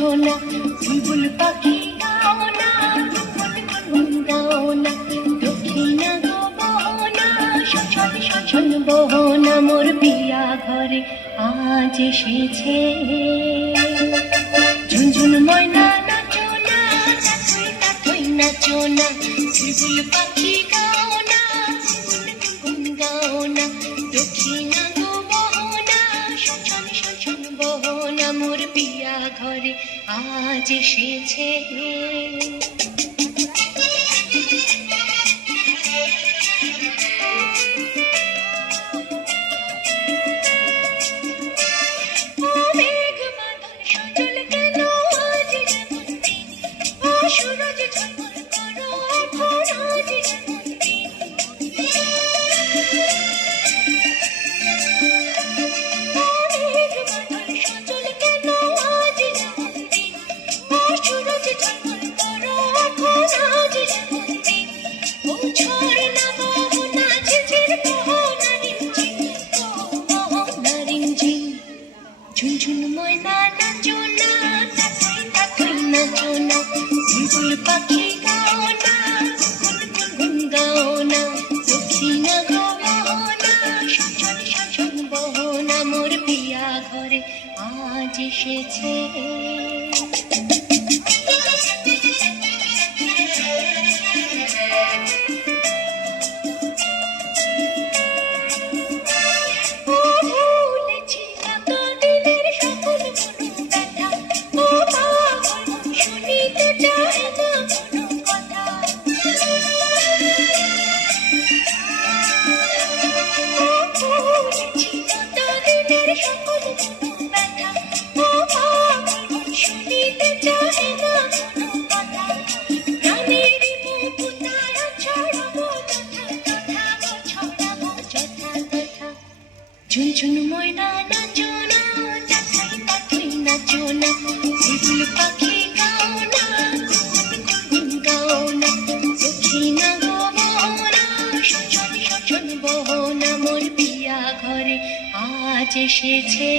না, বুলবুল পাখি গাও না, গুনগুন গাও না, দক্ষিণা গো বহনা, সচল সচল বহনা, মোর পিয়া ঘরে আজ এসেছে। ঝুনঝুন ময়না নাচো না, নাচই নাচই নাচো না, বুলবুল পাখি গাও না, গুনগুন গাও না, দক্ষিণা গো বহনা, সচল সচল বহনা, মোর পিয়া ঘরে আজ এসেছে। ঝুনঝুন ময়না নাচো না, নাচই নাচই নাচো না, বুলবুল পাখি গাও না, গুনগুন গাও না, দক্ষিণা গো বহনা, সচল সচল বহনা, মোর পিয়া ঘরে আজ এসেছে। ঝুনঝুন ময়না নাচো না, নাচই নাচই নাচো না, বুলবুল পাখি গাও না, গুনগুন গাও না, দক্ষিণা গো বহনা, সচল সচল বহনা, মোর পিয়া ঘরে আজ এসেছে।